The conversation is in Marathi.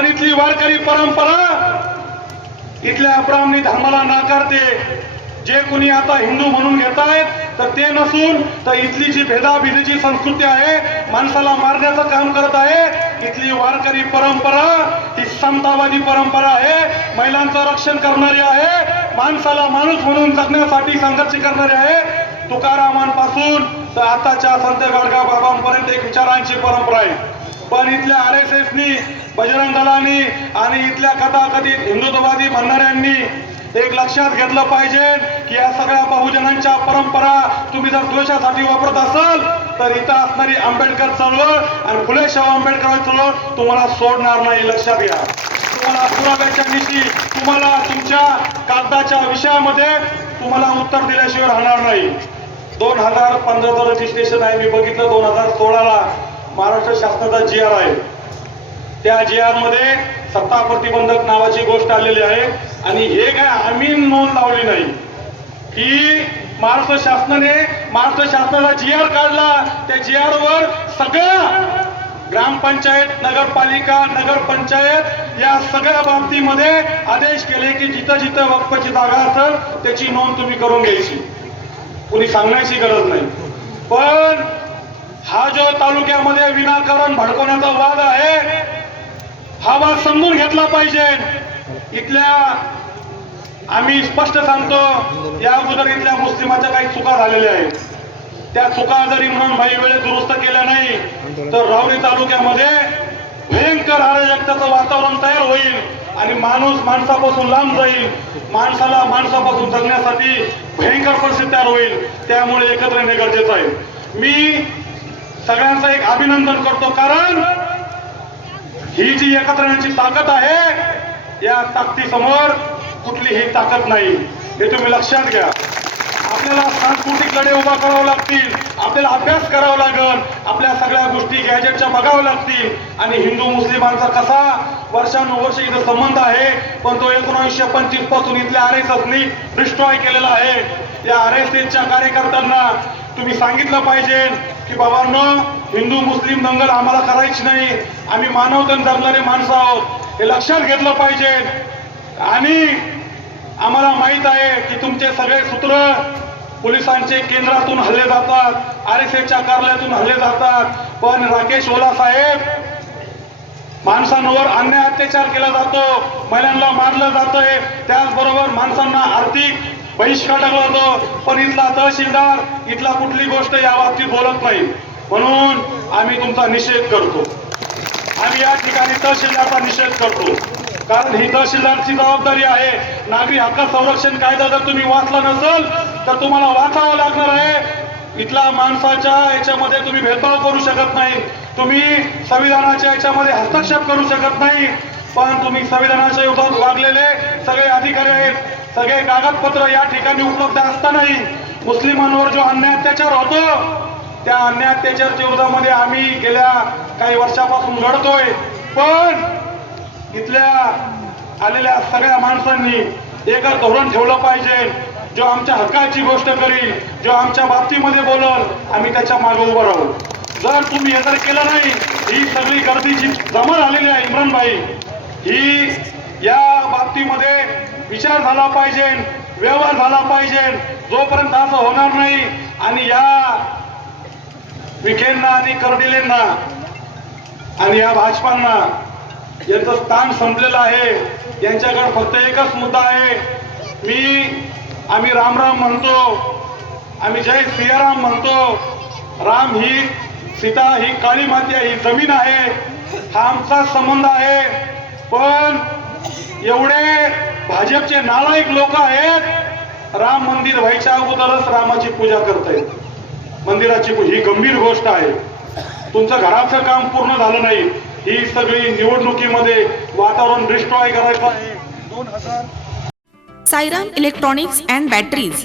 पण इथली वारकरी परंपरा इथल्या ब्राह्मणी धर्माला नाकारते. जे कोणी आता हिंदू म्हणून घेत आहेत तर ते नसून तर इथली जी भेदाभिधीची संस्कृती आहे माणसाला मारण्याचं काम करत आहे इथली वारकरी परंपरा ही समतावादी परंपरा आहे महिलांचं रक्षण करणारी आहे माणसाला माणूस म्हणून जगण्यासाठी संघर्ष करणारी आहे. तुकारामांपासून तर आताच्या संत गाडगा बाबांपर्यंत एक विचारांची परंपरा आहे. पण इथल्या आर एस एसनी बजरंग दलानी आणि इथल्या कथाकथित हिंदुत्ववादी म्हणणाऱ्यांनी एक लक्षात घेतलं पाहिजे की या सगळ्या बहुजनांच्या परंपरा तुम्ही जर द्वेषासाठी वापरत असाल तर इथं असणारी आंबेडकर चळवळ आणि फुले शाहू आंबेडकर चळवळ तुम्हाला सोडणार नाही. लक्षात घ्या. तुम्हाला पुराव्याच्या निशी तुम्हाला तुमच्या कागदाच्या विषयामध्ये तुम्हाला उत्तर दिल्याशिवाय राहणार नाही. दोन हजार पंधरा रजिस्ट्रेशन आहे. मी बघितलं दोन हजार सोळाला महाराष्ट्र शासनाचा जी आर आहे. त्या जी आरमध्ये सत्ता प्रतिबंधक नावाची गोष्ट आलेली आहे. आणि हे काय आम्ही नोंद लावली नाही. की महाराष्ट्र शासनाने महाराष्ट्र शासनाचा जी आर काढला. त्या जी आर वर सगळ्या ग्रामपंचायत नगरपालिका नगरपंचायत या सगळ्या बाबतीमध्ये आदेश केले की जिथं जिथं वक्फची जागा असेल त्याची नोंद तुम्ही करून घ्यायची. कुणी सांगण्याची गरज नाही. पण हा जो तालुक्यामध्ये विनाकारण भडकवण्याचा वाद आहे हा वाद समजून घेतला पाहिजे. इथल्या आम्ही स्पष्ट सांगतो या अगोदर इथल्या मुस्लिमाच्या काही चुका झालेल्या आहेत. त्या चुका जरी म्हणून भाई वेळेत दुरुस्त केल्या नाही तर रावणी तालुक्यामध्ये भयंकर अराजकताचं वातावरण तयार होईल आणि माणूस माणसापासून लांब जाईल. माणसाला माणसापासून जगण्यासाठी भयंकर परिस्थिती तयार होईल. त्यामुळे एकत्र येणे गरजेचं आहे. मी सगळ्यांचं एक अभिनंदन करतो कारण ही जी एकत्र येण्याची ताकद आहे या ताकदीसमोर कुठलीही ताकद नाही. हे तुम्ही लक्षात घ्या. आपल्याला सांस्कृतिक लढे उभा करावे लागतील आपल्याला अभ्यास करावा लागेल आपल्या सगळ्या गोष्टी गॅजेटच्या बघाव्या लागतील. आणि हिंदू मुस्लिमांचा कसा वर्षानुवर्ष इथं संबंध आहे पण तो एकोणीसशे पंचवीसपासून इथल्या आर एस एसनी डिस्ट्रॉय केलेला आहे. या आर एस एसच्या कार्यकर्त्यांना तुम्ही सांगितलं पाहिजे की बाबांनो हिंदू मुस्लिम दंगल आम्हाला करायची नाही. आम्ही मानवतन जगणारे माणसं आहोत. हे लक्षात घेतलं पाहिजे. आणि आम्हाला माहीत आहे की तुमचे सगळे सूत्र पोलिसांचे केंद्रातून हल्ले जातात आर एस एच्या कार्यालयातून हल्ले जातात. पण राकेश ओला साहेब माणसांवर अन्याय अत्याचार केला जातो महिलांना मारलं जातंय. त्याचबरोबर माणसांना आर्थिक बहिष्कार टाकला जातो पण इथला तहसीलदार इथला कुठली गोष्ट या बाबतीत बोलत नाही. म्हणून आम्ही तुमचा निषेध करतो. आम्ही या ठिकाणी तहसीलदारचा निषेध करतो. कारण ही तहसीलदारची जबाबदारी आहे. नागरी हक्क संरक्षण कायदा जर तुम्ही वाचला नसेल तर तुम्हाला वाचावं लागणार आहे. इथला माणसाच्या याच्यामध्ये तुम्ही भेदभाव करू शकत नाही. तुम्ही संविधानाच्या याच्यामध्ये हस्तक्षेप करू शकत नाही. पण तुम्ही संविधानाच्या युद्धात वागलेले सगळे अधिकारी आहेत. सगळे कागदपत्र या ठिकाणी उपलब्ध असतानाही मुस्लिमांवर जो अन्याय अत्याचार होतो त्या अन्याय अत्याचारच्या विरोधामध्ये आम्ही गेल्या काही वर्षापासून लढतोय. पण इथल्या आलेल्या सगळ्या माणसांनी एकच धोरण ठेवलं पाहिजे. जो आमच्या हक्काची गोष्ट करील जो आमच्या बाबतीमध्ये बोलल आम्ही त्याच्यामागे उभं राहू. जर तुम्ही हे जर केलं नाही ही सगळी गर्दी जी जमा झालेली आहे इम्रान भाई ही या बाबतीमध्ये विचार झाला पाहिजे व्यवहार झाला पाहिजे. जोपर्यंत असं होणार नाही आणि या विखेंना आणि कर्डिलेंना आणि या भाजपांना यांचं स्थान संपलेलं आहे. यांच्याकडे फक्त एकच मुद्दा आहे. मी आम्ही रामराम म्हणतो आम्ही जय सियाराम म्हणतो राम ही सीता ही काळी माती आहे ही जमीन आहे. हा आमचा संबंध आहे. पण एवढे भाजपचे नालायक लोक आहेत. राम मंदिर व्हायच्या अगोदरच रामाची पूजा करतायत. मंदिराची ही गंभीर गोष्ट आहे. तुमचं घराचं काम पूर्ण झालं नाही. ही सगळी निवडणुकीमध्ये वातावरण डिस्ट्रॉय करायचं आहे. दोन हजार सायराम इलेक्ट्रॉनिक्स अँड बॅटरीज.